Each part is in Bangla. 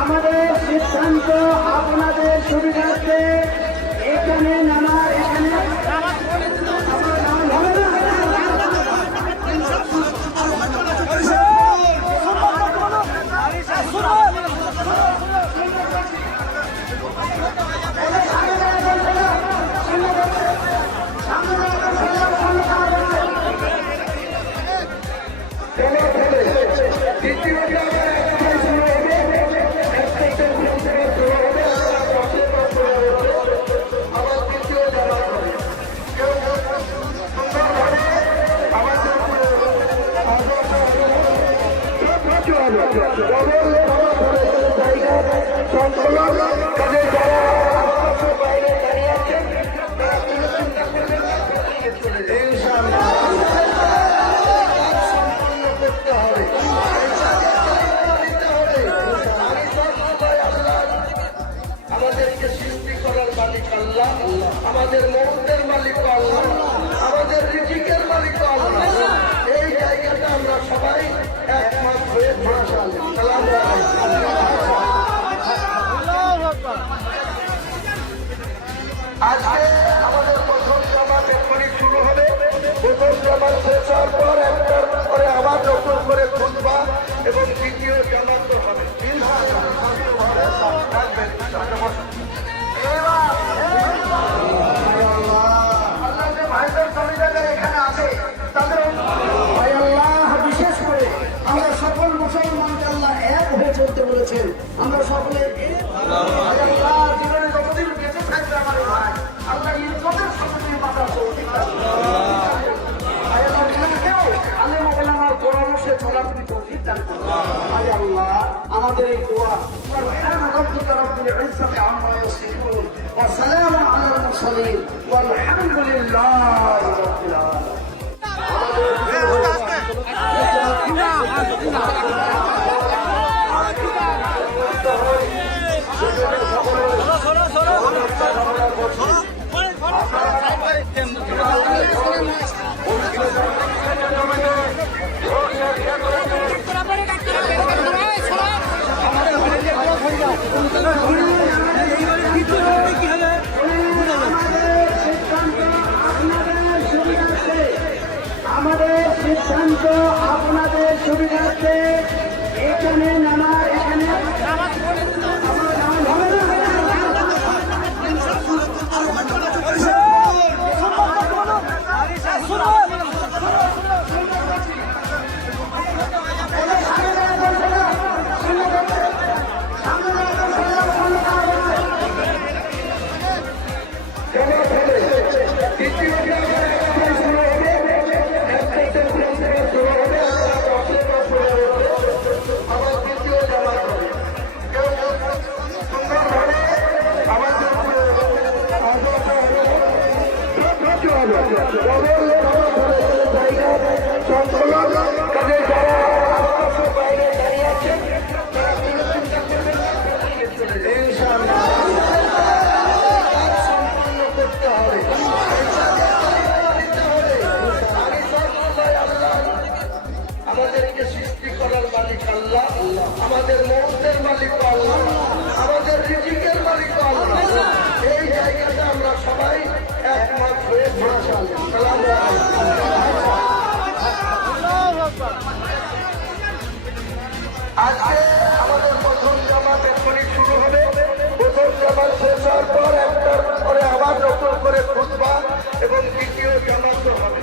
আমাদের সিদ্ধান্ত আপনাদের সুবিধার্থে এখানে নামা এখানে আমাদেরকে সৃষ্টি করার মালিক আল্লাহ, আমাদের মৌতের মালিক আল্লাহ, আমাদের রিজিকের মালিক আল্লাহ। এই জায়গাটা আমরা সবাই একমত হয়ে আজকে আমাদের প্রথম জামাত এখনই শুরু হবে। প্রথম জামাত শেষ হওয়ার পর একটার পরে আবার নতুন করে খুঁজবা এবং দ্বিতীয় জামাত হবে। বিশেষ করে আমরা সকল মুসলমানকে আল্লাহ এক হয়ে চলতে বলেছেন। আমরা সকলে জীবনে যতদিন বেঁচে থাকবে আমার ভাই আল্লাহ ইজ্জতের সাথে মাথা চলতে আলেমার পরামর্শে চলার তুমি তৌফিক দান করো। আল্লাহ আমাদের এই দোয়া والسلام على المرسلين والحمد لله رب আমাদের সিদ্ধান্ত আপনাদের সুবিধার্থে এখানে নামা এখানে আমাদেরকে সৃষ্টি করার মালিক আল্লাহ, আমাদের মৌতের মালিক আল্লাহ, আমাদের রিজিকের মালিক আল্লাহ। এই জায়গাটা আমরা সবাই একমত হয়ে আজকে আমাদের প্রথম জামাত এখনই শুরু হবে। প্রথম জামাত শেষ হওয়ার পর একটার পরে আবার নতুন করে খুঁজবা এবং দ্বিতীয় জামাত হবে।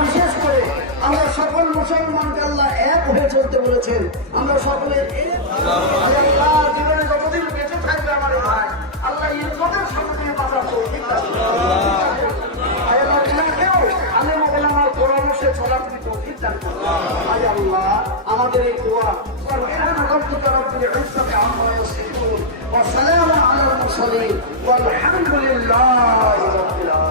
বিশেষ করে আমরা সকল মুসলমানকে আল্লাহ এক হয়ে চলতে বলেছেন। আমরা সকলে জীবনে যতদিন বেঁচে থাকবে আমার ভাই আল্লাহ ইজ্জতের সাথে মাথা চলতে আলেমার পরামর্শে চলার তুমি তৌফিক দান করো। আল্লাহ আমাদের এই দোয়া سبحان ربك رب العزة عما يصفون وسلام على المرسلين والحمد لله